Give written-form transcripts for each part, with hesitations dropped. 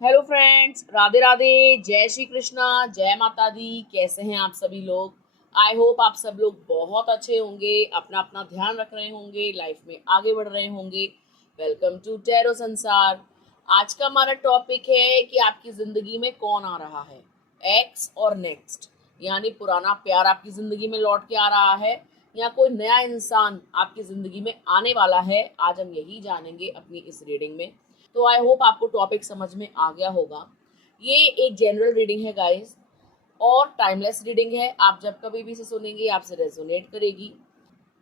Hello friends, Radhe Radhe, जय श्री कृष्णा, जय माता दी। कैसे हैं आप सभी लोग? आई होप आप सब लोग बहुत अच्छे होंगे, अपना अपना ध्यान रख रहे होंगे, लाइफ में आगे बढ़ रहे होंगे। वेलकम टू टैरो संसार। आज का हमारा टॉपिक है कि आपकी जिंदगी में कौन आ रहा है, एक्स और नेक्स्ट, यानी पुराना प्यार आपकी जिंदगी में लौट के आ रहा है या कोई नया इंसान आपकी जिंदगी में आने वाला है। आज हम यही जानेंगे अपनी इस रीडिंग में। तो आई होप आपको टॉपिक समझ में आ गया होगा। ये एक जनरल रीडिंग है गाइस, और टाइमलेस रीडिंग है। आप जब कभी भी इसे सुनेंगे आपसे रेजोनेट करेगी।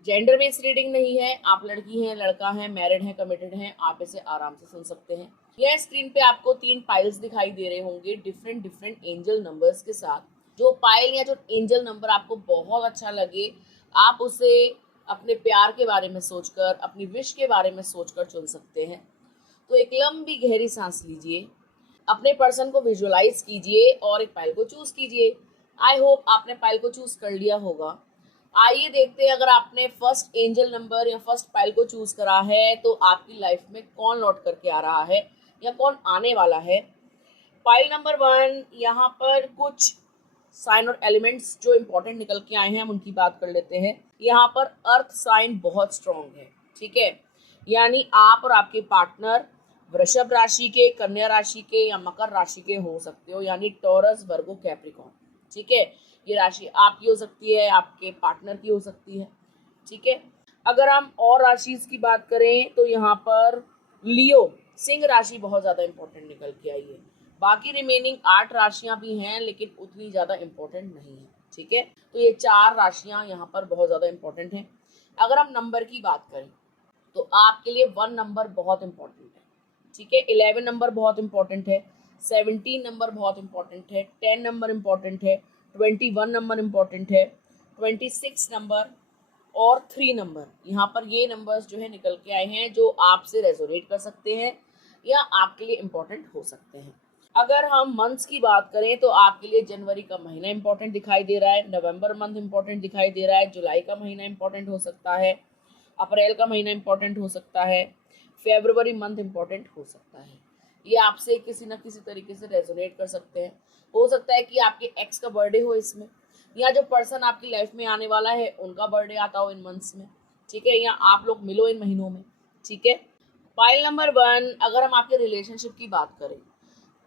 जेंडर बेस्ड रीडिंग नहीं है। आप लड़की हैं, लड़का है, मैरिड है, कमिटेड हैं, आप इसे आराम से सुन सकते हैं। यह स्क्रीन पे आपको 3 पाइल्स दिखाई दे रहे होंगे डिफरेंट डिफरेंट एंजल नंबर्स के साथ। जो पाइल या जो एंजल नंबर आपको बहुत अच्छा लगे, आप उसे अपने प्यार के बारे में सोचकर, अपनी विश के बारे में सोचकर चुन सकते हैं। तो एक लंबी गहरी सांस लीजिए, अपने पर्सन को विजुअलाइज कीजिए और एक फाइल को चूज कीजिए। आई होप आपने फाइल को चूज कर लिया होगा। आइए देखते हैं, अगर आपने फर्स्ट एंजल नंबर या फर्स्ट फाइल को चूज करा है तो आपकी लाइफ में कौन लौट करके आ रहा है या कौन आने वाला है। फाइल नंबर 1, यहाँ पर कुछ साइन और एलिमेंट्स जो इंपॉर्टेंट निकल के आए हैं हम उनकी बात कर लेते हैं। यहाँ पर अर्थ साइन बहुत स्ट्रॉन्ग है, ठीक है। यानी आप और आपके पार्टनर वृषभ राशि के, कन्या राशि के या मकर राशि के हो सकते हो, यानी टॉरस, वर्गो, कैप्रिकॉर्न, ठीक है। ये राशि आपकी हो सकती है, आपके पार्टनर की हो सकती है, ठीक है। अगर हम और राशि की बात करें तो यहाँ पर लियो, सिंह राशि बहुत ज़्यादा इंपॉर्टेंट निकल के आई है। बाकी रिमेनिंग 8 राशियां भी हैं लेकिन उतनी ज़्यादा इंपॉर्टेंट नहीं है, ठीक है। तो ये 4 राशियां यहाँ पर बहुत ज़्यादा इंपॉर्टेंट हैं। अगर हम नंबर की बात करें तो आपके लिए 1 नंबर बहुत इंपॉर्टेंट है, ठीक है। 11 नंबर बहुत इंपॉर्टेंट है, 17 नंबर बहुत इंपॉर्टेंट है, 10 नंबर इंपॉर्टेंट है, 21 नंबर इंपॉर्टेंट है, 26 नंबर और 3 नंबर। यहाँ पर ये नंबर्स जो है निकल के आए हैं जो आपसे रेजोनेट कर सकते हैं या आपके लिए इम्पोर्टेंट हो सकते हैं। अगर हम मंथ्स की बात करें तो आपके लिए जनवरी का महीना इंपॉर्टेंट दिखाई दे रहा है, नवंबर मंथ इंपॉर्टेंट दिखाई दे रहा है, जुलाई का महीना इंपॉर्टेंट हो सकता है, अप्रैल का महीना इंपॉर्टेंट हो सकता है, फेब्रुवरी मंथ इंपॉर्टेंट हो सकता है। ये आपसे किसी न किसी तरीके से रेजोनेट कर सकते हैं। हो सकता है कि आपके एक्स का बर्थडे हो इसमें, या जो पर्सन आपकी लाइफ में आने वाला है उनका बर्थडे आता हो इन मंथ्स में, ठीक है, या आप लोग मिलो इन महीनों में, ठीक है। फाइल नंबर 1, अगर हम आपके रिलेशनशिप की बात करें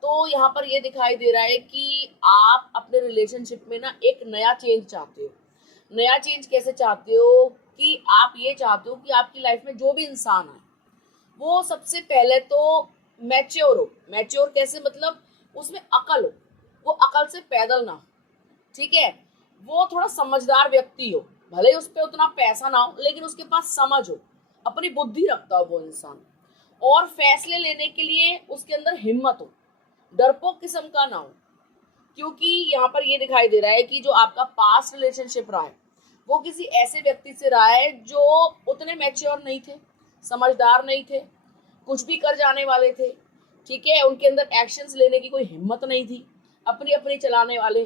तो यहाँ पर ये दिखाई दे रहा है कि आप अपने रिलेशनशिप में ना एक नया चेंज चाहते हो। नया चेंज कैसे चाहते हो कि आप ये चाहते हो कि आपकी लाइफ में जो भी इंसान आए वो सबसे पहले तो मैच्योर हो। मैच्योर कैसे, मतलब उसमें अकल हो, वो अकल से पैदल ना हो, ठीक है। वो थोड़ा समझदार व्यक्ति हो, भले ही उस पर उतना पैसा ना हो लेकिन उसके पास समझ हो, अपनी बुद्धि रखता हो वो इंसान, और फैसले लेने के लिए उसके अंदर हिम्मत हो, डरपोक किस्म का ना हो। क्योंकि यहाँ पर ये दिखाई दे रहा है कि जो आपका पास्ट रिलेशनशिप रहा है वो किसी ऐसे व्यक्ति से रहा है जो उतने मैच्योर नहीं थे, समझदार नहीं थे, कुछ भी कर जाने वाले थे, ठीक है। उनके अंदर एक्शंस लेने की कोई हिम्मत नहीं थी, अपनी अपनी चलाने वाले,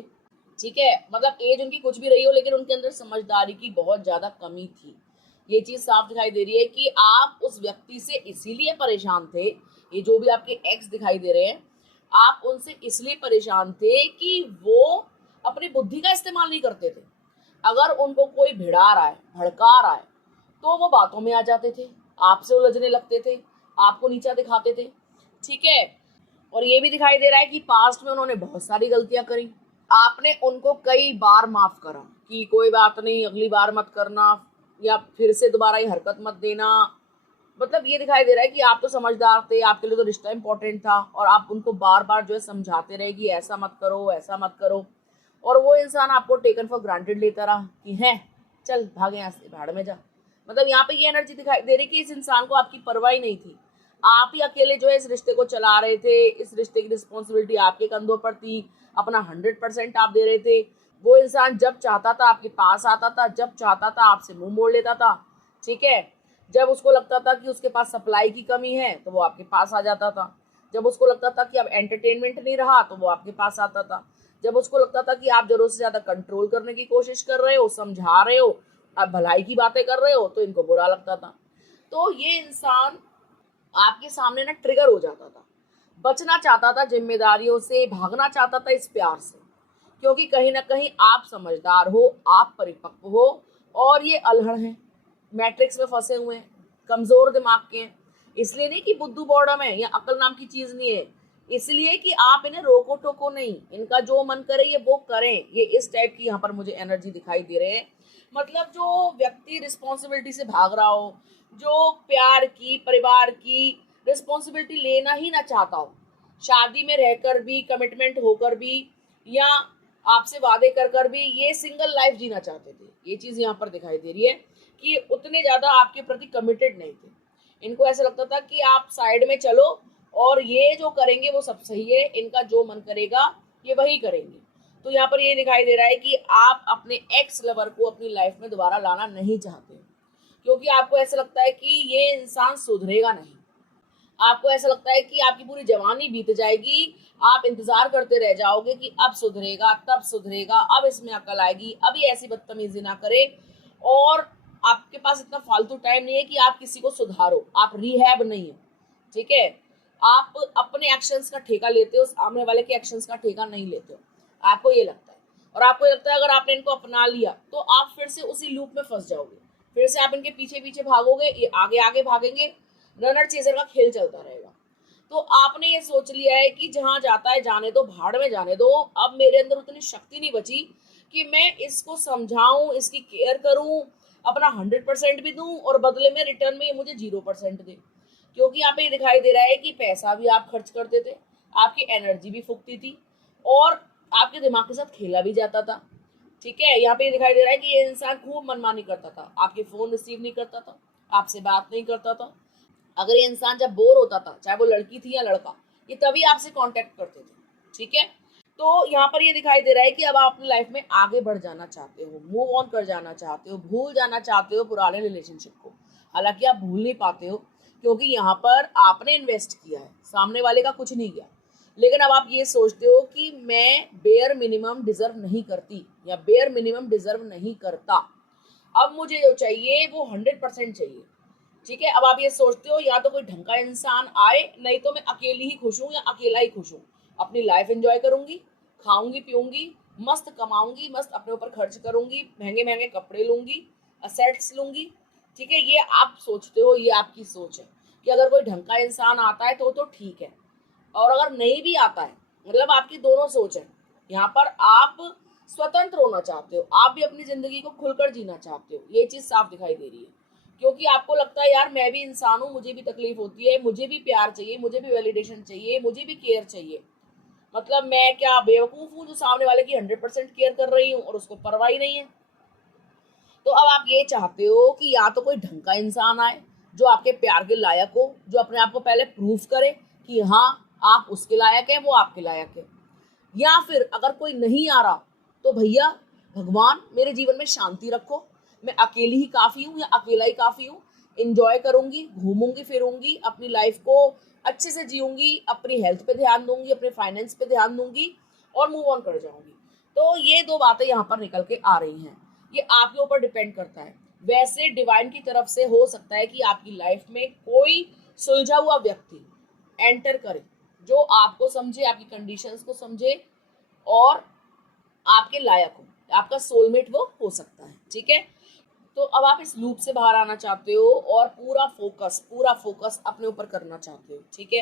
ठीक है। मतलब एज उनकी कुछ भी रही हो लेकिन उनके अंदर समझदारी की बहुत ज्यादा कमी थी। ये चीज साफ दिखाई दे रही है कि आप उस व्यक्ति से इसीलिए परेशान थे, ये जो भी आपके एक्स दिखाई दे रहे हैं, आप उनसे इसलिए परेशान थे कि वो अपनी बुद्धि का इस्तेमाल नहीं करते थे। अगर उनको कोई भिड़ा रहा है, भड़का रहा है, तो वो बातों में आ जाते थे, आपसे उलझने लगते थे, आपको नीचा दिखाते थे, ठीक है। और ये भी दिखाई दे रहा है कि पास्ट में उन्होंने बहुत सारी गलतियां करी, आपने उनको कई बार माफ करा कि कोई बात नहीं, अगली बार मत करना, या फिर से दोबारा ये हरकत मत देना। मतलब ये दिखाई दे रहा है कि आप तो समझदार थे, आपके लिए तो रिश्ता इंपॉर्टेंट था, और आप उनको बार बार जो है समझाते रहे कि ऐसा मत करो, ऐसा मत करो, और वो इंसान आपको टेकन फॉर ग्रांटेड लेता रहा कि है चल भागे यहाँ से, भाड़ में जा। मतलब यहाँ पे ये एनर्जी दिखाई दे रही कि इस इंसान को आपकी परवाह ही नहीं थी, आप ही अकेले जो है इस रिश्ते को चला रहे थे, इस रिश्ते की रिस्पॉन्सिबिलिटी आपके कंधों पर थी, अपना 100% आप दे रहे थे। वो इंसान जब चाहता था आपके पास आता था, जब चाहता था आपसे मुंह मोड़ लेता था, ठीक है। जब उसको लगता था कि उसके पास सप्लाई की कमी है तो वो आपके पास आ जाता था, जब उसको लगता था कि अब एंटरटेनमेंट नहीं रहा तो वो आपके पास आता था, जब उसको लगता था कि आप जरूरत से ज्यादा कंट्रोल करने की कोशिश कर रहे हो, समझा रहे हो, आप भलाई की बातें कर रहे हो, तो इनको बुरा लगता था। तो ये इंसान आपके सामने ना ट्रिगर हो जाता था, बचना चाहता था जिम्मेदारियों से, भागना चाहता था इस प्यार से, क्योंकि कहीं ना कहीं आप समझदार हो, आप परिपक्व हो, और ये अल्हड़ हैं, मैट्रिक्स में फंसे हुए हैं, कमजोर दिमाग के हैं। इसलिए नहीं कि बुद्धू बॉर्डम है या अकल नाम की चीज नहीं है, इसलिए कि आप इन्हें रोको टोको नहीं, इनका जो मन करे ये वो करें। ये इस टाइप की यहाँ पर मुझे एनर्जी दिखाई दे रहे हैं। मतलब जो व्यक्ति रिस्पॉन्सिबिलिटी से भाग रहा हो, जो प्यार की, परिवार की रिस्पॉन्सिबिलिटी लेना ही ना चाहता हो, शादी में रहकर भी, कमिटमेंट होकर भी, या आपसे वादे कर कर भी ये सिंगल लाइफ जीना चाहते थे, ये चीज यहाँ पर दिखाई दे रही है कि उतने ज्यादा आपके प्रति कमिटेड नहीं थे। इनको ऐसा लगता था कि आप साइड में चलो और ये जो करेंगे वो सब सही है, इनका जो मन करेगा ये वही करेंगे। तो यहाँ पर ये दिखाई दे रहा है कि आप अपने एक्स लवर को अपनी लाइफ में दोबारा लाना नहीं चाहते, क्योंकि आपको ऐसा लगता है कि ये इंसान सुधरेगा नहीं। आपको ऐसा लगता है कि आपकी पूरी जवानी बीत जाएगी, आप इंतजार करते रह जाओगे कि अब सुधरेगा, तब सुधरेगा, अब इसमें अकल आएगी, अभी ऐसी बदतमीजी ना करे। और आपके पास इतना फालतू टाइम नहीं है कि आप किसी को सुधारो, आप रिहैब नहीं है, ठीक है। आप अपने एक्शंस का ठेका लेते हो, सामने वाले के एक्शंस का ठेका नहीं लेते हो, आपको ये लगता है। और आपको ये लगता है अगर आपने इनको अपना लिया तो आप फिर से उसी लूप में फंस जाओगे, फिर से आप इनके पीछे पीछे भागोगे, ये आगे आगे भागेंगे, रनर चेजर का खेल चलता रहेगा। तो आपने ये सोच लिया है कि जहां जाता है जाने दो, भाड़ में जाने दो, अब मेरे अंदर उतनी शक्ति नहीं बची कि मैं इसको समझाऊं, इसकी केयर करूं, अपना 100% भी दूं और बदले में रिटर्न में ये मुझे 0% दे। क्योंकि यहाँ पे ये दिखाई दे रहा है कि पैसा भी आप खर्च करते थे, आपकी एनर्जी भी फूकती थी, और आपके दिमाग के साथ खेला भी जाता था, ठीक है। यहाँ पे ये दिखाई दे रहा है कि ये इंसान खूब मनमानी करता था, आपके फोन रिसीव नहीं करता था, आपसे बात नहीं करता था। अगर ये इंसान जब बोर होता था, चाहे वो लड़की थी या लड़का, ये तभी आपसे कांटेक्ट करते थे, ठीक है। तो यहाँ पर ये दिखाई दे रहा है कि अब आप अपनी लाइफ में आगे बढ़ जाना चाहते हो, मूव ऑन कर जाना चाहते हो, भूल जाना चाहते हो पुराने रिलेशनशिप को। हालांकि आप भूल नहीं पाते हो, क्योंकि यहाँ पर आपने इन्वेस्ट किया है, सामने वाले का कुछ नहीं गया। लेकिन अब आप ये सोचते हो कि मैं बेयर मिनिमम डिजर्व नहीं करती या बेयर मिनिमम डिजर्व नहीं करता, अब मुझे जो चाहिए वो 100% चाहिए, ठीक है। अब आप ये सोचते हो या तो कोई ढंग का इंसान आए, नहीं तो मैं अकेली ही खुश हूँ या अकेला ही खुश हूँ, अपनी लाइफ एंजॉय करूंगी, खाऊंगी पीऊंगी, मस्त कमाऊंगी, मस्त अपने ऊपर खर्च करूंगी, महंगे महंगे कपड़े लूंगी, असेट्स लूंगी, ठीक है। ये आप सोचते हो, ये आपकी सोच है कि अगर कोई ढंग का इंसान आता है तो ठीक है, और अगर नहीं भी आता है, मतलब आपकी दोनों सोच है। यहाँ पर आप स्वतंत्र होना चाहते हो, आप भी अपनी जिंदगी को खुलकर जीना चाहते हो, ये चीज साफ दिखाई दे रही है। क्योंकि आपको लगता है यार मैं भी इंसान हूँ, मुझे भी तकलीफ होती है, मुझे भी प्यार चाहिए, मुझे भी वैलिडेशन चाहिए, मुझे भी केयर चाहिए। मतलब मैं क्या बेवकूफ हूँ जो सामने वाले की 100% केयर कर रही हूँ और उसको परवाह ही नहीं है। तो अब आप ये चाहते हो कि या तो कोई ढंग का इंसान आए जो आपके प्यार के लायक हो, जो अपने आप को पहले प्रूफ करे कि हाँ आप उसके लायक है, वो आपके लायक है। या फिर अगर कोई नहीं आ रहा तो भैया भगवान मेरे जीवन में शांति रखो, मैं अकेली ही काफ़ी हूँ या अकेला ही काफ़ी हूँ, इंजॉय करूँगी, घूमूंगी फिरूंगी, अपनी लाइफ को अच्छे से जीऊँगी, अपनी हेल्थ पे ध्यान दूंगी, अपने फाइनेंस पे ध्यान दूंगी और मूव ऑन कर जाऊँगी। तो ये दो बातें यहाँ पर निकल के आ रही हैं, ये आपके ऊपर डिपेंड करता है। वैसे डिवाइन की तरफ से हो सकता है कि आपकी लाइफ में कोई सुलझा हुआ व्यक्ति एंटर करे जो आपको समझे, आपकी कंडीशंस को समझे और आपके लायक हो, आपका सोलमेट वो हो सकता है, ठीक है। तो अब आप इस लूप से बाहर आना चाहते हो और पूरा फोकस अपने ऊपर करना चाहते हो, ठीक है।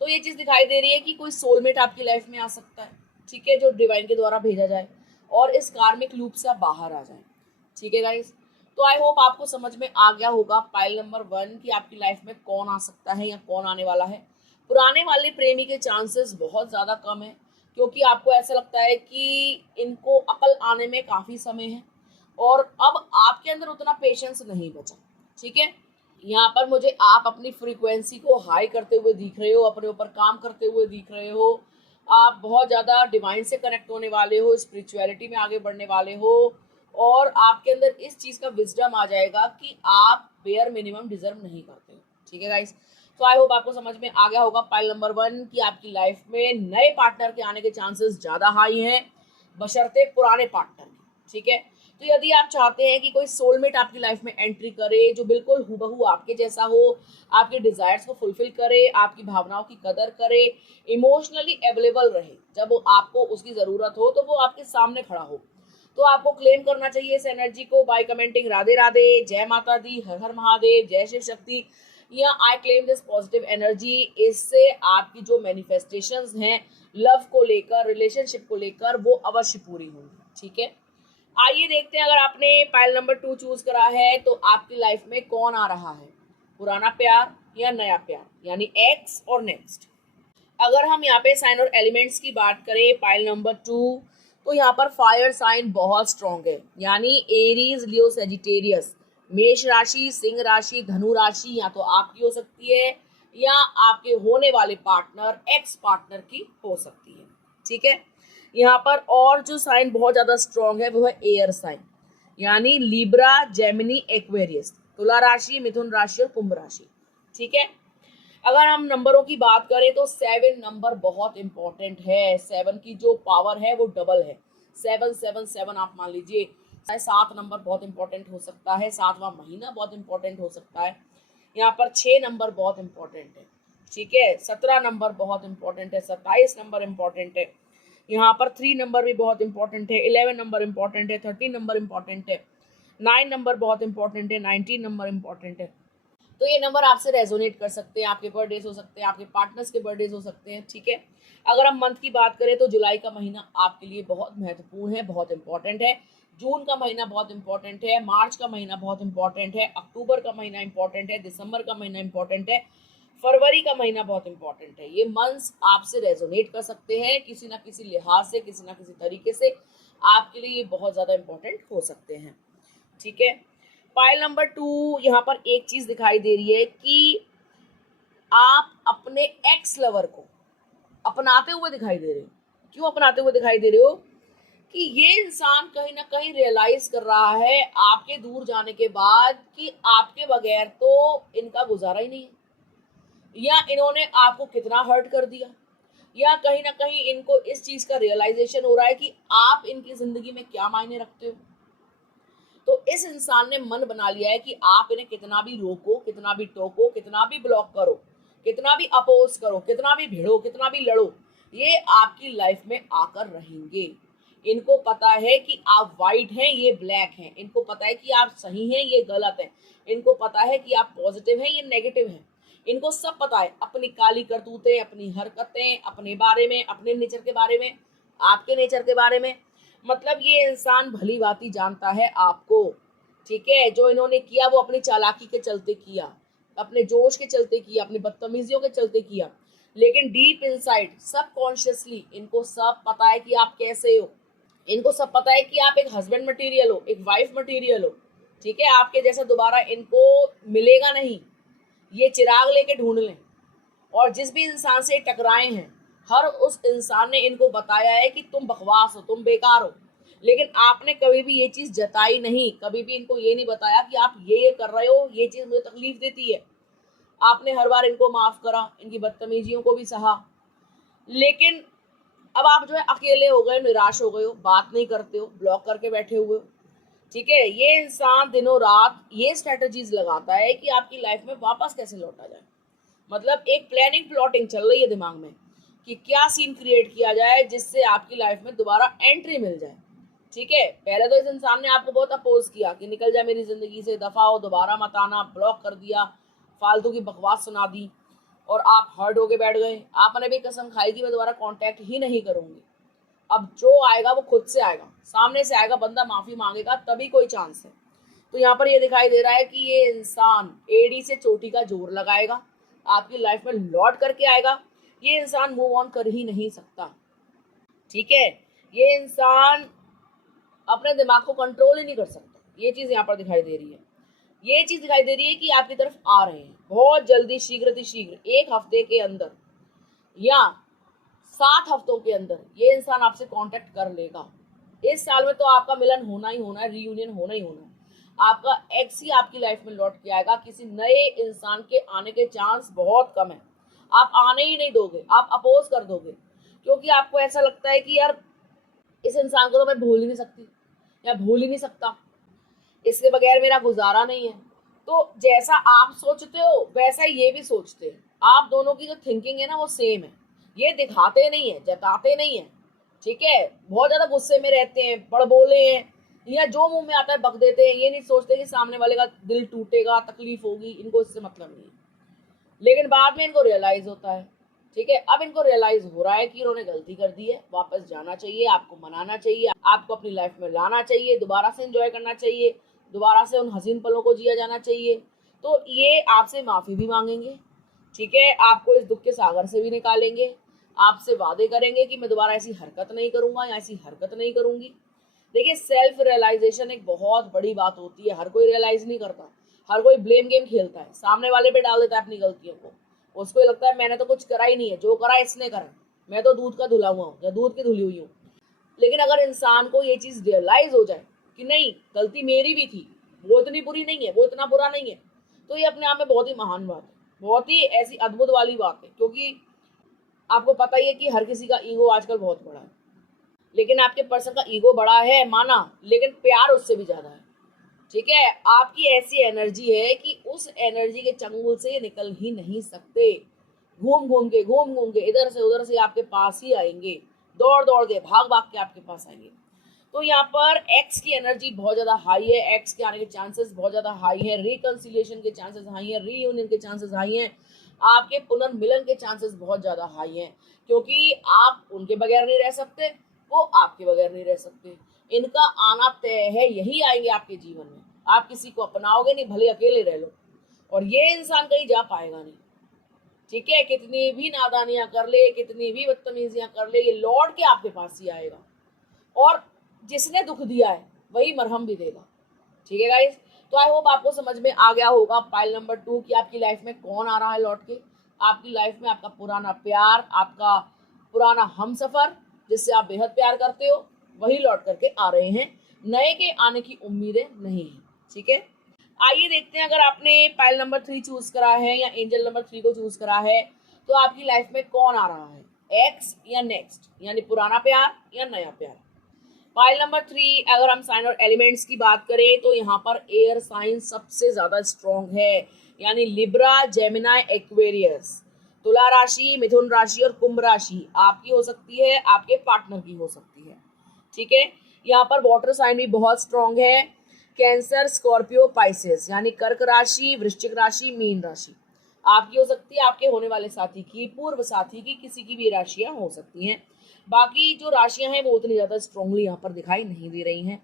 तो ये चीज दिखाई दे रही है कि कोई सोलमेट आपकी लाइफ में आ सकता है, ठीक है, जो डिवाइन के द्वारा भेजा जाए और इस कार्मिक लूप से आप बाहर आ जाए, ठीक है गाइस। तो आई होप आपको समझ में आ गया होगा पाइल नंबर 1 कि आपकी लाइफ में कौन आ सकता है या कौन आने वाला है। पुराने वाले प्रेमी के चांसेस बहुत ज़्यादा कम है, क्योंकि आपको ऐसा लगता है कि इनको अकल आने में काफ़ी समय है और अब आपके अंदर उतना पेशेंस नहीं बचा, ठीक है। यहाँ पर मुझे आप अपनी फ्रीक्वेंसी को हाई करते हुए दिख रहे हो, अपने ऊपर काम करते हुए दिख रहे हो, आप बहुत ज़्यादा डिवाइन से कनेक्ट होने वाले हो, स्पिरिचुअलिटी में आगे बढ़ने वाले हो और आपके अंदर इस चीज़ का विजडम आ जाएगा कि आप बेयर मिनिमम डिजर्व नहीं करते, ठीक है गाइस। तो आई होप आपको समझ में आ गया होगा पाइल नंबर 1 कि आपकी लाइफ में नए पार्टनर के आने के चांसेस ज़्यादा हाई हैं, बशर्ते पुराने पार्टनर, ठीक है। तो यदि आप चाहते हैं कि कोई सोलमेट आपकी लाइफ में एंट्री करे, जो बिल्कुल हूबहू आपके जैसा हो, आपके डिजायर्स को फुलफिल करे, आपकी भावनाओं की कदर करे, इमोशनली अवेलेबल रहे, जब वो आपको उसकी जरूरत हो तो वो आपके सामने खड़ा हो, तो आपको क्लेम करना चाहिए इस एनर्जी को बाय कमेंटिंग राधे राधे, जय माता दी, हर हर महादेव, जय शिव शक्ति, या I claim this positive energy. इससे आपकी जो मैनिफेस्टेशंस हैं लव को लेकर, रिलेशनशिप को लेकर, वो अवश्य पूरी होंगी। ठीक है, आइए देखते हैं, अगर आपने पाइल नंबर 2 चूज करा है तो आपकी लाइफ में कौन आ रहा है, पुराना प्यार या नया प्यार, यानी एक्स और नेक्स्ट। अगर हम यहाँ पे साइन और एलिमेंट्स की बात करें पाइल नंबर 2, तो यहाँ पर फायर साइन बहुत स्ट्रॉन्ग है, यानी एरीज, लियो, सेजिटेरियस, मेष राशि, सिंह राशि, धनु राशि या तो आपकी हो सकती है या आपके होने वाले पार्टनर, एक्स पार्टनर की हो सकती है। ठीक है, यहाँ पर और जो साइन बहुत ज्यादा स्ट्रॉन्ग है वो है एयर साइन, यानी लिब्रा, जेमिनी, एक्वेरियस, तुला राशि, मिथुन राशि और कुंभ राशि। ठीक है, अगर हम नंबरों की बात करें तो 7 नंबर बहुत इंपॉर्टेंट है। 7 की जो पावर है वो डबल है, 777 आप मान लीजिए। 7 नंबर बहुत इंपॉर्टेंट हो सकता है, 7वां महीना बहुत इंपॉर्टेंट हो सकता है। यहाँ पर 6 नंबर बहुत इंपॉर्टेंट है। ठीक है, 17 नंबर बहुत इंपॉर्टेंट है, 27 नंबर इंपॉर्टेंट है। यहाँ पर 3 नंबर भी बहुत इंपॉर्टेंट है, 11 नंबर इंपॉर्टेंट है, 13 नंबर इंपॉर्टेंट है, 9 नंबर बहुत इंपॉर्टेंट है, 19 नंबर इंपॉर्टेंट है। तो ये नंबर आपसे रेजोनेट कर सकते हैं, आपके बर्थडेज हो सकते हैं, आपके पार्टनर्स के बर्थडेज हो सकते हैं। ठीक है, अगर हम मंथ की बात करें तो जुलाई का महीना आपके लिए बहुत महत्वपूर्ण है, बहुत इंपॉर्टेंट है। जून का महीना बहुत इंपॉर्टेंट है, मार्च का महीना बहुत इंपॉर्टेंट है, अक्टूबर का महीना इंपॉर्टेंट है, दिसंबर का महीना इंपॉर्टेंट है, फरवरी का महीना बहुत इंपॉर्टेंट है। ये मंथ्स आपसे रेजोनेट कर सकते हैं किसी ना किसी लिहाज से, किसी ना किसी तरीके से आपके लिए ये बहुत ज़्यादा इंपॉर्टेंट हो सकते हैं। ठीक है, पाइल नंबर 2, यहाँ पर एक चीज दिखाई दे रही है कि आप अपने एक्स लवर को अपनाते हुए दिखाई दे रहे हो। क्यों अपनाते हुए दिखाई दे रहे हो? कि ये इंसान कहीं ना कहीं रियलाइज कर रहा है आपके दूर जाने के बाद कि आपके बगैर तो इनका गुजारा ही नहीं है, या इन्होंने आपको कितना हर्ट कर दिया, या कहीं ना कहीं इनको इस चीज का रियलाइजेशन हो रहा है कि आप इनकी जिंदगी में क्या मायने रखते हो। तो इस इंसान ने मन बना लिया है कि आप इन्हें कितना भी रोको, कितना भी टोको, कितना भी ब्लॉक करो, कितना भी अपोज करो, कितना भी भिड़ो, कितना भी लड़ो, ये आपकी लाइफ में आकर रहेंगे। इनको पता है कि आप वाइट हैं, ये ब्लैक हैं। इनको पता है कि आप सही हैं, ये गलत हैं। इनको पता है कि आप पॉजिटिव हैं, ये नेगेटिव हैं। इनको सब पता है, अपनी काली करतूतें, अपनी हरकतें, अपने बारे में, अपने नेचर के बारे में, आपके नेचर के बारे में। मतलब ये इंसान भली भांति जानता है आपको। ठीक है, जो इन्होंने किया वो अपनी चालाकी के चलते किया, अपने जोश के चलते किया, अपनी बदतमीजियों के चलते किया, लेकिन डीप इनसाइड सबकॉन्शियसली इनको सब पता है कि आप कैसे हो। इनको सब पता है कि आप एक हस्बैंड मटेरियल हो, एक वाइफ मटेरियल हो। ठीक है, आपके जैसा दोबारा इनको मिलेगा नहीं। ये चिराग लेके ढूंढ लें, और जिस भी इंसान से टकराए हैं, हर उस इंसान ने इनको बताया है कि तुम बकवास हो, तुम बेकार हो, लेकिन आपने कभी भी ये चीज जताई नहीं। कभी भी इनको ये नहीं बताया कि आप ये कर रहे हो, ये चीज मुझे तकलीफ देती है। आपने हर बार इनको माफ करा, इनकी बदतमीजियों को भी सहा, लेकिन अब आप जो है अकेले हो गए, निराश हो गए हो, बात नहीं करते हो, ब्लॉक करके बैठे हुए हो। ठीक है, ये इंसान दिनों रात ये स्ट्रेटजीज लगाता है कि आपकी लाइफ में वापस कैसे लौटा जाए। मतलब एक प्लानिंग प्लॉटिंग चल रही है दिमाग में कि क्या सीन क्रिएट किया जाए जिससे आपकी लाइफ में दोबारा एंट्री मिल जाए। ठीक है, पहले तो इस इंसान ने आपको बहुत अपोज किया कि निकल जा मेरी जिंदगी से, दफा हो, दोबारा मत आना, ब्लॉक कर दिया, फालतू की बकवास सुना दी, और आप हर्ट होके बैठ गए। आपने भी कसम खाई कि मैं दोबारा कांटेक्ट ही नहीं करूंगी। अब जो आएगा वो खुद से आएगा, सामने से आएगा, बंदा माफी मांगेगा तभी कोई चांस है। तो यहाँ पर ये दिखाई दे रहा है कि ये इंसान एड़ी से चोटी का जोर लगाएगा, आपकी लाइफ में लौट करके आएगा। ये इंसान मूव ऑन कर ही नहीं सकता। ठीक है, ये इंसान अपने दिमाग को कंट्रोल ही नहीं कर सकता। ये चीज यहाँ पर दिखाई दे रही है। ये चीज दिखाई दे रही है कि आपकी तरफ आ रहे हैं बहुत जल्दी, शीघ्र शीघ्र, 1 हफ्ते के अंदर या 7 हफ्तों के अंदर ये इंसान आपसे कांटेक्ट कर लेगा। इस साल में तो आपका मिलन होना ही होना है, रीयूनियन होना ही होना है। आपका एक्स ही आपकी लाइफ में लौट के आएगा, किसी नए इंसान के आने के चांस बहुत कम है। आप आने ही नहीं दोगे, आप अपोज कर दोगे, क्योंकि आपको ऐसा लगता है कि यार इस इंसान को तो मैं भूल ही नहीं सकती, या भूल ही नहीं सकता, इसके बगैर मेरा गुजारा नहीं है। तो जैसा आप सोचते हो वैसा ये भी सोचते हैं। आप दोनों की जो थिंकिंग है ना वो सेम है। ये दिखाते नहीं है, जताते नहीं है, ठीक है। बहुत ज्यादा गुस्से में रहते हैं, बड़बोले हैं, या जो मुंह में आता है बक देते हैं। ये नहीं सोचते कि सामने वाले का दिल टूटेगा, तकलीफ होगी, इनको इससे मतलब नहीं है। लेकिन बाद में इनको रियलाइज होता है, ठीक है। अब इनको रियलाइज हो रहा है कि इन्होंने गलती कर दी है, वापस जाना चाहिए, आपको मनाना चाहिए, आपको अपनी लाइफ में लाना चाहिए, दोबारा से एंजॉय करना चाहिए, दोबारा से उन हसीन पलों को जिया जाना चाहिए। तो ये आपसे माफी भी मांगेंगे, ठीक है, आपको इस दुख के सागर से भी निकालेंगे, आपसे वादे करेंगे कि मैं दोबारा ऐसी हरकत नहीं करूंगा या ऐसी हरकत नहीं करूंगी। देखिए, सेल्फ रियलाइजेशन एक बहुत बड़ी बात होती है। हर कोई रियलाइज नहीं करता, हर कोई ब्लेम गेम खेलता है, सामने वाले पे डाल देता है अपनी गलतियों को। उसको ये लगता है मैंने तो कुछ करा ही नहीं है, जो करा इसने करा, मैं तो दूध का धुला हुआ हूँ या दूध की धुली हुई हूँ। लेकिन अगर इंसान को ये चीज रियलाइज हो जाए कि नहीं, गलती मेरी भी थी, वो इतनी बुरी नहीं है, वो इतना बुरा नहीं है, तो ये अपने आप में बहुत ही महान बात है, बहुत ही ऐसी अद्भुत वाली बात है। क्योंकि आपको पता ही है कि हर किसी का ईगो आजकल बहुत बड़ा है, लेकिन आपके पर्सन का ईगो बड़ा है माना, लेकिन प्यार उससे भी ज्यादा है, ठीक है। आपकी ऐसी एनर्जी है कि उस एनर्जी के चंगुल से निकल ही नहीं सकते। घूम घूम के इधर से उधर से आपके पास ही आएंगे, दौड़ दौड़ के, भाग भाग के आपके पास आएंगे। तो यहाँ पर एक्स की एनर्जी बहुत ज्यादा हाई है, एक्स के आने के चांसेस बहुत ज्यादा हाई है, रिकंसिलिएशन के चांसेस हाई है, रीयूनियन के चांसेस हाई हैं, आपके पुनर्मिलन के चांसेस बहुत ज्यादा हाई हैं। क्योंकि आप उनके बगैर नहीं रह सकते, वो आपके बगैर नहीं रह सकते। इनका आना तय है, यही आएंगे आपके जीवन में। आप किसी को अपनाओगे नहीं, भले अकेले रह लो, और ये इंसान कहीं जा पाएगा नहीं, ठीक है। कितनी भी नादानियां कर ले, कितनी भी बदतमीजियां कर ले, ये लौट के आपके पास ही आएगा। और जिसने दुख दिया है वही मरहम भी देगा, ठीक है गाइस। तो आई होप आपको समझ में आ गया होगा पाइल नंबर 2 कि आपकी लाइफ में कौन आ रहा है लौट के। आपकी लाइफ में आपका पुराना प्यार, आपका पुराना हमसफर, जिससे आप बेहद प्यार करते हो, वही लौट करके आ रहे हैं। नए के आने की उम्मीदें नहीं है, ठीक है। आइए देखते हैं, अगर आपने पाइल नंबर 3 चूज करा है या एंजल नंबर 3 को चूज करा है, तो आपकी लाइफ में कौन आ रहा है, एक्स या नेक्स्ट, यानी पुराना प्यार या नया प्यार। पाइल नंबर 3, अगर हम साइन और एलिमेंट्स की बात करें तो यहाँ पर एयर साइन सबसे ज्यादा स्ट्रॉन्ग है, यानी लिब्रा, जेमिनाई, एक्वेरियस। तुला राशि, मिथुन राशि और कुंभ राशि आपकी हो सकती है, आपके पार्टनर की हो सकती है, ठीक है। यहाँ पर वाटर साइन भी बहुत स्ट्रॉन्ग है, कैंसर, स्कॉर्पियो, पाइसेस, यानी कर्क राशि, वृश्चिक राशि, मीन राशि आपकी हो सकती है, आपके होने वाले साथी की, पूर्व साथी की, किसी की भी राशियां हो सकती हैं। बाकी जो राशियां हैं वो उतनी ज्यादा स्ट्रांगली यहाँ पर दिखाई नहीं दे रही हैं।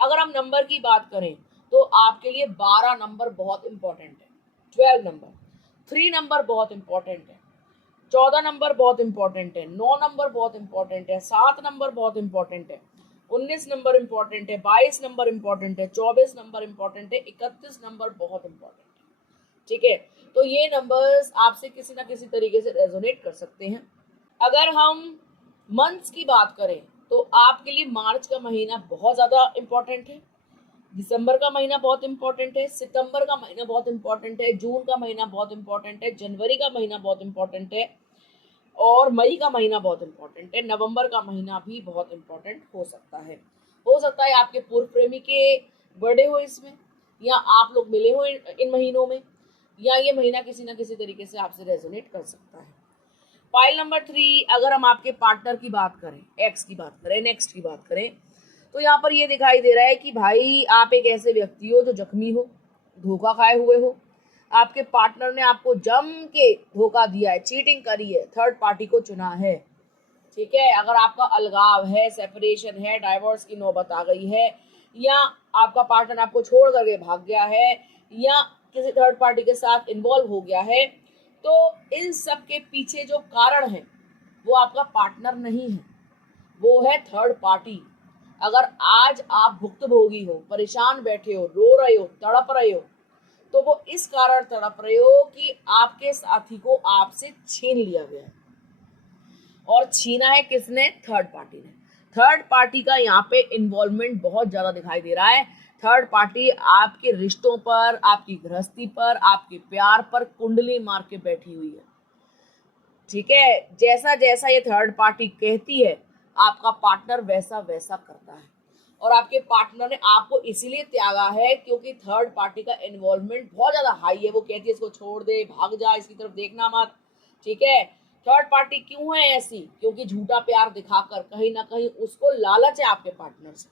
अगर हम नंबर की बात करें तो आपके लिए 12 नंबर बहुत इंपॉर्टेंट है, 12 नंबर, 3 नंबर बहुत इंपॉर्टेंट है, 14 नंबर बहुत इंपॉर्टेंट है, 9 नंबर बहुत इंपॉर्टेंट है, 7 नंबर बहुत इंपॉर्टेंट है, 19 नंबर इंपॉर्टेंट है, 22 नंबर इंपॉर्टेंट है, 24 नंबर इंपॉर्टेंट है, 31 नंबर बहुत इंपॉर्टेंट है, ठीक है। तो ये नंबर्स आपसे किसी ना किसी तरीके से रेजोनेट कर सकते हैं। अगर हम मंथ्स की बात करें तो आपके लिए मार्च का महीना बहुत ज़्यादा इंपॉर्टेंट है, दिसंबर का महीना बहुत इंपॉर्टेंट है, सितंबर का महीना बहुत इंपॉर्टेंट है, जून का महीना बहुत इंपॉर्टेंट है, जनवरी का महीना बहुत इंपॉर्टेंट है, और मई का महीना बहुत इंपॉर्टेंट है, नवंबर का महीना भी बहुत इंपॉर्टेंट हो सकता है। हो सकता है आपके पूर्व प्रेमी के बर्थडे हो इसमें, या आप लोग मिले हो इन महीनों में, या ये महीना किसी ना किसी तरीके से आपसे रेजोनेट कर सकता है। फाइल नंबर 3, अगर हम आपके पार्टनर की बात करें, एक्स की बात करें, नेक्स्ट की बात करें, तो यहाँ पर ये दिखाई दे रहा है कि भाई आप एक ऐसे व्यक्ति हो जो जख्मी हो, धोखा खाए हुए हो, आपके पार्टनर ने आपको जम के धोखा दिया है, चीटिंग करी है, थर्ड पार्टी को चुना है, ठीक है। अगर आपका अलगाव है, सेपरेशन है, डाइवोर्स की नौबत आ गई है, या आपका पार्टनर आपको छोड़ करके भाग गया है, या किसी थर्ड पार्टी के साथ इन्वॉल्व हो गया है, तो इन सब के पीछे जो कारण है वो आपका पार्टनर नहीं है, वो है थर्ड पार्टी। अगर आज आप भुक्तभोगी हो, परेशान बैठे हो, रो रहे हो, तड़प रहे हो, तो वो इस कारण तड़प रहे हो कि आपके साथी को आपसे छीन लिया गया है। और छीना है किसने? थर्ड पार्टी ने। थर्ड पार्टी का यहाँ पे इन्वॉल्वमेंट बहुत ज्यादा दिखाई दे रहा है। थर्ड पार्टी आपके रिश्तों पर, आपकी गृहस्थी पर, आपके प्यार पर कुंडली मार के बैठी हुई है, ठीक है। जैसा जैसा ये थर्ड पार्टी कहती है आपका पार्टनर वैसा वैसा करता है। और आपके पार्टनर ने आपको इसीलिए त्यागा है क्योंकि थर्ड पार्टी का इन्वॉल्वमेंट बहुत ज्यादा हाई है। वो कहती है इसको छोड़ दे, भाग जा, इसकी तरफ देखना मत। ठीक है, थर्ड पार्टी क्यों है ऐसी? क्योंकि झूठा प्यार दिखाकर कहीं ना कहीं उसको लालच है आपके पार्टनर से,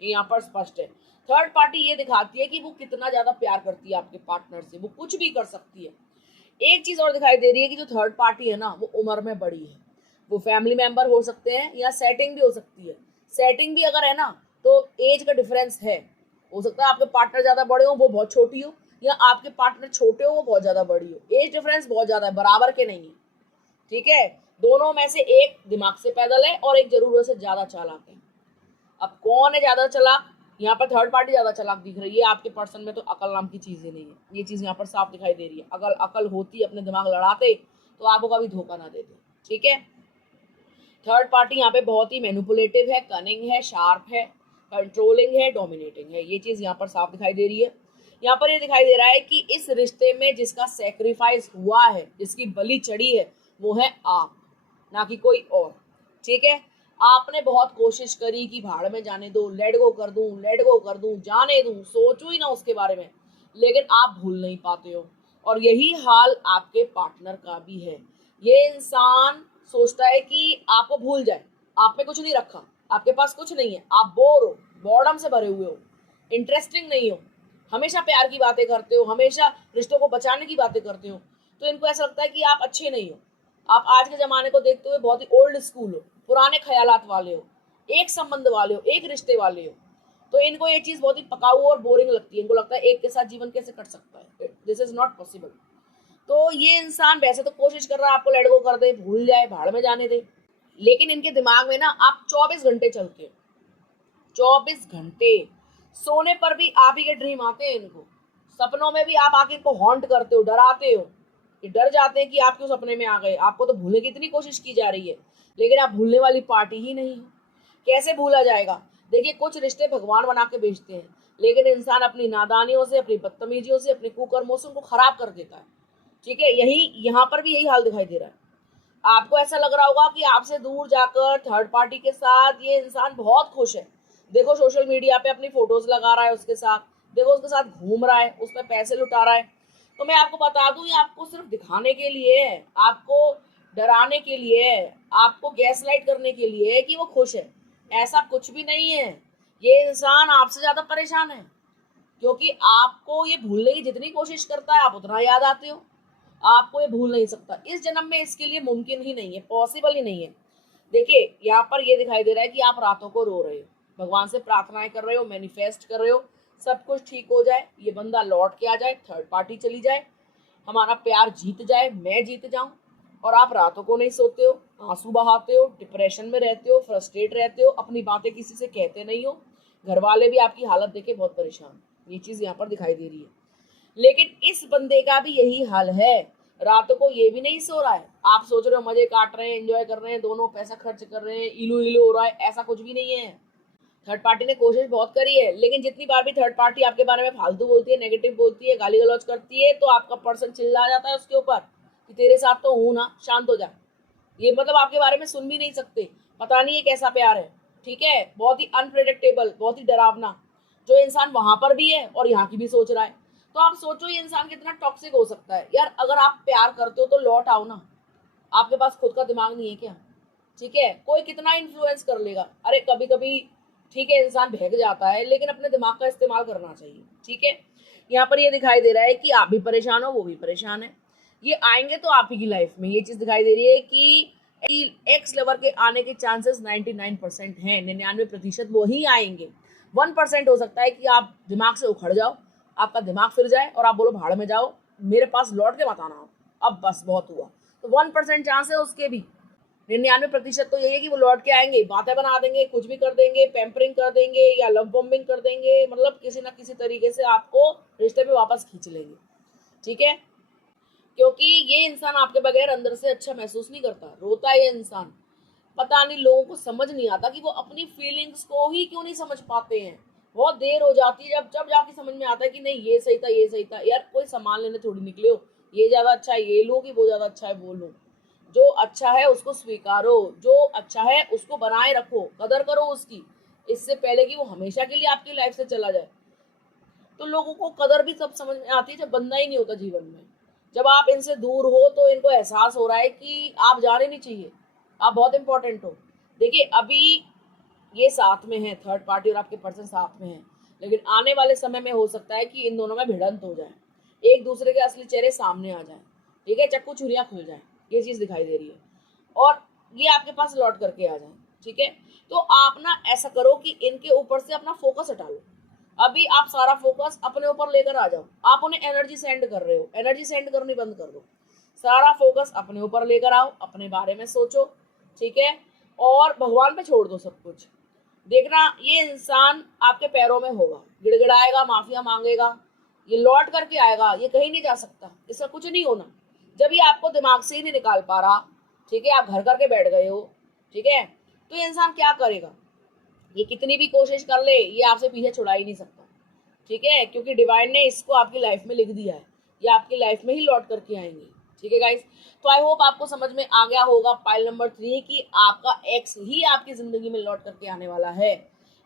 ये यहाँ पर स्पष्ट है। थर्ड पार्टी ये दिखाती है कि वो कितना ज्यादा प्यार करती है आपके पार्टनर से, वो कुछ भी कर सकती है। एक चीज और दिखाई दे रही है कि जो थर्ड पार्टी है ना, वो उम्र में बड़ी है। वो फैमिली मेंबर हो सकते हैं या सेटिंग भी हो सकती है। सेटिंग भी अगर है ना तो एज का डिफरेंस है। हो सकता है आपके पार्टनर ज्यादा बड़े हो, वो बहुत छोटी हो, या आपके पार्टनर छोटे हो, वो बहुत ज्यादा बड़ी हो। एज डिफरेंस बहुत ज्यादा है, बराबर के नहीं है। ठीक है, दोनों में से एक दिमाग से पैदल है और एक जरूरत से ज्यादा चालाक है। अब कौन है ज्यादा चालाक? यहाँ पर थर्ड पार्टी ज्यादा चालाक दिख रही है। आपके पर्सन में तो अकल नाम की चीज ही नहीं है। ये चीज यहाँ पर साफ दिखाई दे रही है। अगर अकल होती, अपने दिमाग लड़ाते, तो आपको कभी धोखा ना देते। ठीक है, थर्ड पार्टी यहाँ पे बहुत ही मैनिपुलेटिव है, कनिंग है, शार्प है, कंट्रोलिंग है, डोमिनेटिंग है। ये चीज यहाँ पर साफ दिखाई दे रही है। यहाँ पर ये दिखाई दे रहा है कि इस रिश्ते में जिसका सेक्रीफाइस हुआ है, जिसकी बलि चढ़ी है, वो है आप, ना कि कोई और। ठीक है, आपने बहुत कोशिश करी कि भाड़ में जाने दो, लेट गो कर दूं, लेट गो कर दूं, जाने दूं, सोचूं ही ना उसके बारे में, लेकिन आप भूल नहीं पाते हो। और यही हाल आपके पार्टनर का भी है। ये इंसान सोचता है कि आपको भूल जाए, आप में कुछ नहीं रखा, आपके पास कुछ नहीं है, आप बोर हो, बॉर्डम से भरे हुए हो, इंटरेस्टिंग नहीं हो, हमेशा प्यार की बातें करते हो, हमेशा रिश्तों को बचाने की बातें करते हो। तो इनको ऐसा लगता है कि आप अच्छे नहीं हो। आप आज के जमाने को देखते हुए बहुत ही ओल्ड स्कूल हो, पुराने ख्यालात वाले हो, एक संबंध वाले हो, एक रिश्ते वाले हो। तो इनको ये चीज बहुत ही पकाऊ और बोरिंग लगती है। इनको लगता है एक के साथ जीवन कैसे कट सकता है, दिस इज नॉट पॉसिबल। तो ये इंसान वैसे तो कोशिश कर रहा है आपको लेट गो कर दे, भूल जाए, भाड़ में जाने दे, लेकिन इनके दिमाग में ना आप 24 घंटे चलते हो। 24 घंटे सोने पर भी आप ही के ड्रीम आते हैं इनको। सपनों में भी आप आके इनको हॉन्ट करते हो, डराते हो। ये डर जाते हैं कि आप क्यों सपने में आ गए। आपको तो भूलने की इतनी कोशिश की जा रही है, लेकिन आप भूलने वाली पार्टी ही नहीं हो। कैसे भूला जाएगा? देखिए, कुछ रिश्ते भगवान बना के बेचते हैं, लेकिन इंसान अपनी नादानियों से, अपनी बदतमीजियों से, अपने कुकर्मों से उनको खराब कर देता है। ठीक है, यही यहाँ पर भी यही हाल दिखाई दे रहा है। आपको ऐसा लग रहा होगा कि आपसे दूर जाकर थर्ड पार्टी के साथ ये इंसान बहुत खुश है। देखो, सोशल मीडिया पे अपनी फोटोज लगा रहा है उसके साथ, देखो उसके साथ घूम रहा है, उसमें पैसे लुटा रहा है। तो मैं आपको बता दूं, ये आपको सिर्फ दिखाने के लिए है, आपको डराने के लिए है, आपको गैस लाइट करने के लिए है कि वो खुश है। ऐसा कुछ भी नहीं है। ये इंसान आपसे ज्यादा परेशान है, क्योंकि आपको ये भूलने की जितनी कोशिश करता है, आप उतना याद आते हो। आपको ये भूल नहीं सकता। इस जन्म में इसके लिए मुमकिन ही नहीं है, पॉसिबल ही नहीं है। देखिए, यहाँ पर ये दिखाई दे रहा है कि आप रातों को रो रहे हो, भगवान से प्रार्थनाएं कर रहे हो, मैनिफेस्ट कर रहे हो, सब कुछ ठीक हो जाए, ये बंदा लौट के आ जाए, थर्ड पार्टी चली जाए, हमारा प्यार जीत जाए, मैं जीत जाऊं। और आप रातों को नहीं सोते हो, आंसू बहाते हो, डिप्रेशन में रहते हो, फ्रस्ट्रेट रहते हो, अपनी बातें किसी से कहते नहीं हो। घर वाले भी आपकी हालत देखे बहुत परेशान। ये चीज यहाँ पर दिखाई दे रही है। लेकिन इस बंदे का भी यही हाल है, रातों को ये भी नहीं सो रहा है। आप सोच रहे हो मजे काट रहे हैं, एंजॉय कर रहे हैं, दोनों पैसा खर्च कर रहे हैं, इलू इलू हो रहा है, ऐसा कुछ भी नहीं है। थर्ड पार्टी ने कोशिश बहुत करी है, लेकिन जितनी बार भी थर्ड पार्टी आपके बारे में फालतू बोलती है, नेगेटिव बोलती है, गाली गलौज करती है, तो आपका पर्सन चिल्ला जाता है उसके ऊपर कि तेरे साथ तो हूं ना, शांत हो जा। ये मतलब आपके बारे में सुन भी नहीं सकते। पता नहीं ये कैसा प्यार है। ठीक है, बहुत ही अनप्रेडिक्टेबल, बहुत ही डरावना, जो इंसान वहां पर भी है और यहाँ की भी सोच रहा है। तो आप सोचो ये इंसान कितना टॉक्सिक हो सकता है। यार, अगर आप प्यार करते हो तो लौट आओ ना। आपके पास खुद का दिमाग नहीं है क्या? ठीक है, कोई कितना इन्फ्लुएंस कर लेगा। अरे कभी कभी ठीक है, इंसान बहक जाता है, लेकिन अपने दिमाग का इस्तेमाल करना चाहिए। ठीक है, यहाँ पर ये दिखाई दे रहा है कि आप भी परेशान हो, वो भी परेशान है। ये आएंगे तो आप ही की लाइफ में। ये चीज दिखाई दे रही है कि एक्स लवर के आने के चांसेस 99% हैं, 99% वो ही आएंगे। 1% हो सकता है कि आप दिमाग से उखड़ जाओ, आपका दिमाग फिर जाए और आप बोलो भाड़ में जाओ, मेरे पास लौट के मत आना, अब बस बहुत हुआ। तो 1% चांस है उसके भी। 99% तो यही है कि वो लौट के आएंगे, बातें बना देंगे, कुछ भी कर देंगे, पैम्परिंग कर देंगे या लव बॉम्बिंग कर देंगे, मतलब किसी ना किसी तरीके से आपको रिश्ते में वापस खींच लेंगे। ठीक है, क्योंकि ये इंसान आपके बगैर अंदर से अच्छा महसूस नहीं करता, रोता है ये इंसान। पता नहीं लोगों को समझ नहीं आता कि वो अपनी फीलिंग्स को ही क्यों नहीं समझ पाते हैं। बहुत देर हो जाती है, जब जब जाके समझ में आता है कि नहीं ये सही था, ये सही था। यार, कोई सामान लेने थोड़ी निकले हो, ये ज्यादा अच्छा है ये लो कि वो ज्यादा अच्छा है वो लो। जो अच्छा है उसको स्वीकारो, जो अच्छा है उसको बनाए रखो, कदर करो उसकी। इससे पहले कि वो हमेशा के लिए आपकी लाइफ से चला जाए। तो लोगों को कदर भी तब समझ में आती है जब बंदा ही नहीं होता जीवन में। जब आप इनसे दूर हो तो इनको एहसास हो रहा है कि आप जाने नहीं चाहिए, आप बहुत इंपॉर्टेंट हो। देखिए अभी ये साथ में है, थर्ड पार्टी और आपके पर्सन साथ में है, लेकिन आने वाले समय में हो सकता है कि इन दोनों में भिड़ंत हो जाए, एक दूसरे के असली चेहरे सामने आ जाए, ठीक है, चक्कू छुरियां खुल जाए, ये चीज दिखाई दे रही है और ये आपके पास लौट करके आ जाए। ठीक है, तो आप ना ऐसा करो कि इनके ऊपर से अपना फोकस हटा लो। अभी आप सारा फोकस अपने ऊपर लेकर आ जाओ। आप उन्हें एनर्जी सेंड कर रहे हो, एनर्जी सेंड करनी बंद कर दो। सारा फोकस अपने ऊपर लेकर आओ, अपने बारे में सोचो, ठीक है, और भगवान पे छोड़ दो सब कुछ। देखना ये इंसान आपके पैरों में होगा, गिड़गिड़ाएगा, माफिया मांगेगा, ये लौट करके आएगा, ये कहीं नहीं जा सकता, इसका कुछ नहीं होना। जब ये आपको दिमाग से ही नहीं निकाल पा रहा, ठीक है, आप घर करके बैठ गए हो, ठीक है, तो ये इंसान क्या करेगा? ये कितनी भी कोशिश कर ले, ये आपसे पीछे छुड़ा ही नहीं सकता। ठीक है, क्योंकि डिवाइन ने इसको आपकी लाइफ में लिख दिया है, ये आपकी लाइफ में ही लौट करके आएंगे। ठीक है गाइस, तो आई होप आपको समझ में आ गया होगा पाइल नंबर 3 कि आपका एक्स ही आपकी जिंदगी में लौट करके आने वाला है।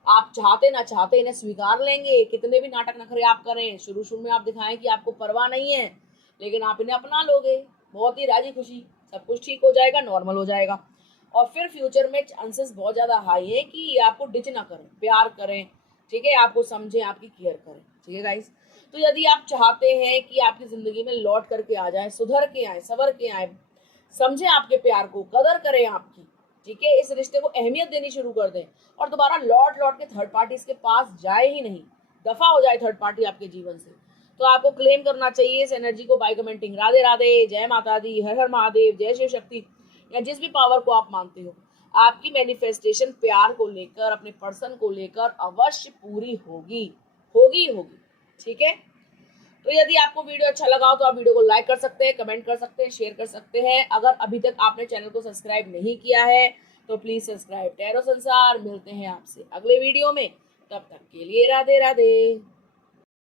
आप चाहते ना चाहते इन्हें स्वीकार लेंगे, कितने भी नाटक नखरे आप करें, शुरू शुरू में आप दिखाएं कि आपको परवाह नहीं है, लेकिन आप इन्हें अपना लोगे बहुत ही राजी खुशी, सब कुछ ठीक हो जाएगा, नॉर्मल हो जाएगा। और फिर फ्यूचर में चांसेस बहुत ज़्यादा हाई है कि ये आपको डिच ना करें, प्यार करें, ठीक है, आपको समझें, आपकी केयर करें। ठीक है गाइस, तो यदि आप चाहते हैं कि आपकी ज़िंदगी में लौट करके आ जाए, सुधर के आए, सवर के आए, समझें आपके प्यार को, कदर करें आपकी, ठीक है, इस रिश्ते को अहमियत देनी शुरू कर दें और दोबारा लौट लौट के थर्ड पार्टीज के पास जाए ही नहीं, दफा हो जाए थर्ड पार्टी आपके जीवन से, तो आपको क्लेम करना चाहिए इस एनर्जी को बाय कमेंटिंग राधे राधे, जय माता दी, हर हर महादेव, जय शिव शक्ति, या जिस भी पावर को आप मानते हो। आपकी मैनिफेस्टेशन प्यार को लेकर, अपने पर्सन को लेकर अवश्य पूरी होगी, होगी होगी। ठीक है, तो यदि आपको वीडियो अच्छा लगा हो तो आप वीडियो को लाइक कर सकते हैं, कमेंट कर सकते हैं, शेयर कर सकते हैं। अगर अभी तक आपने चैनल को सब्सक्राइब नहीं किया है तो प्लीज सब्सक्राइब टैरो संसार। मिलते हैं आपसे अगले वीडियो में, तब तक के लिए राधे राधे।